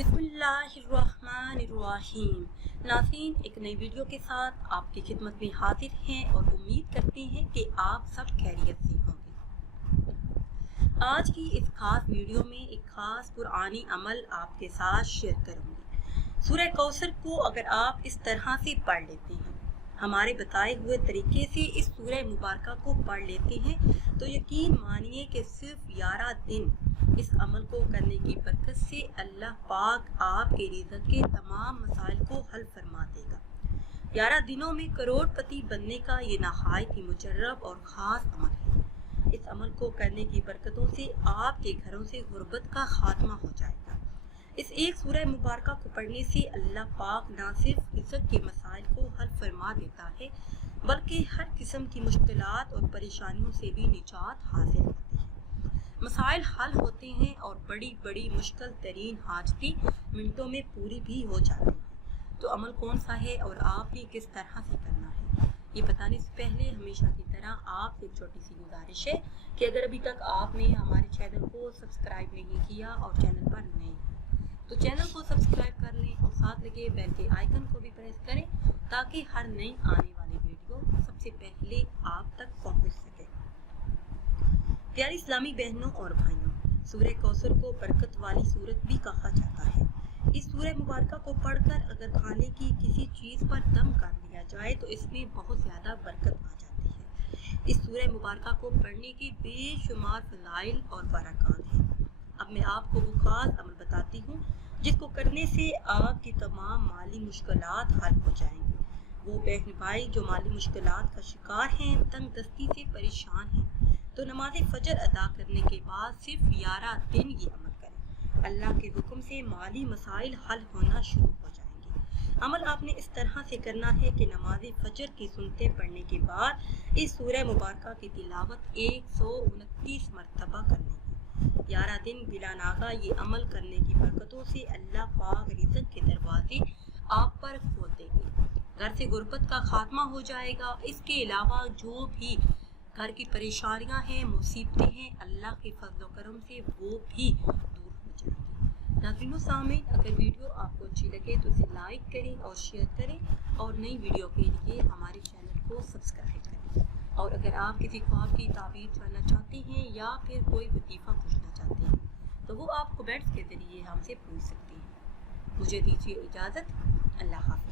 बिस्मिल्लाहिर्रहमानिर्रहीम। नाज़रीन, एक नई वीडियो के साथ आपकी खिदमत में हाजिर हैं और उम्मीद करते हैं कि आप सब खैरियत से होंगे। आज की इस खास वीडियो में एक खास कुरानी अमल आपके साथ शेयर करूंगी। सूरह कौसर को अगर आप इस तरह से पढ़ लेते हैं, हमारे बताए हुए तरीके से इस सूरह मुबारक को पढ़ लेते हैं, तो यकीन मानिए कि सिर्फ 11 दिन इस अमल को करने की बरकत से अल्लाह पाक आपके रिज़्क़ के तमाम मसाइल को हल फरमा देगा। 11 दिनों में करोड़पति बनने का ये नहायत ही मुजर्रब और ख़ास अमल है। इस अमल को करने की बरकतों से आपके घरों से गुर्बत का खात्मा हो जाएगा। इस एक सूरह मुबारक को पढ़ने से अल्लाह पाक न सिर्फ रिज़्क़ के मसाइल को हल फरमा देता है, बल्कि हर किस्म की मुश्किलात और परेशानियों से भी निजात हासिल होती है। मसाइल हल होते हैं और बड़ी बड़ी मुश्किल तरीन हाजती मिनटों में पूरी भी हो जाती है। तो अमल कौन सा है और आपने किस तरह से करना है, ये बताने से पहले हमेशा की तरह आपसे एक छोटी सी गुजारिश है कि अगर अभी तक आपने हमारे चैनल को सब्सक्राइब नहीं किया और चैनल पर नए हैं तो चैनल को सब्सक्राइब कर लें और साथ लगे बेल के आइकन को भी प्रेस करें ताकि हर नई आने वाली वीडियो सबसे पहले आप तक पहुंच सके। प्यारी इस्लामी बहनों और भाइयों, सूरह कौसर को बरकत वाली सूरत भी कहा जाता है। इस सूरह मुबारक को पढ़कर अगर खाने की किसी चीज़ पर दम कर लिया जाए तो इसमें बहुत ज़्यादा बरकत आ जाती है। इस सूरह मुबारक को पढ़ने की बेशुमार फज़ाइल और बरक़ात हैं। अब मैं आपको वो खास अमल बताती हूँ जिसको करने से आपकी तमाम माली मुश्किलात हल हो जाएंगी। वो बहन भाई जो माली मुश्किलात का शिकार हैं, तंग दस्ती से परेशान हैं, तो नमाज फजर अदा करने के बाद सिर्फ 11 दिन ये अमल करें। अल्लाह के हुक्म से माली मसाइल हल होना शुरू हो जाएंगे। अमल आपने इस तरह से करना है कि नमाज फजर की सुन्नतें पढ़ने के बाद इस सूरह मुबारक की तिलावत 129 मरतबा करनी है। 11 दिन बिला नागा ये अमल करने की बरकतों से अल्लाह पाक रिज़्क़ के दरवाजे आप पर खोल देंगे। घर से गुर्बत का खात्मा हो जाएगा। इसके अलावा जो भी घर की परेशानियां हैं, मुसीबतें हैं, अल्लाह के फजल करम से वो भी दूर हो जाएंगी। नाज़रीन सामीन, अगर वीडियो आपको अच्छी लगे तो इसे लाइक करें और शेयर करें और नई वीडियो के लिए हमारे चैनल को सब्सक्राइब करें। और अगर आप किसी ख्वाब की ताबीर जानना चाहते हैं या फिर कोई वजीफ़ा पूछना चाहते हैं तो वो आप कमेंट्स के ज़रिए हमसे पूछ सकते हैं। मुझे दीजिए इजाज़त। अल्लाह हाफ़िज़।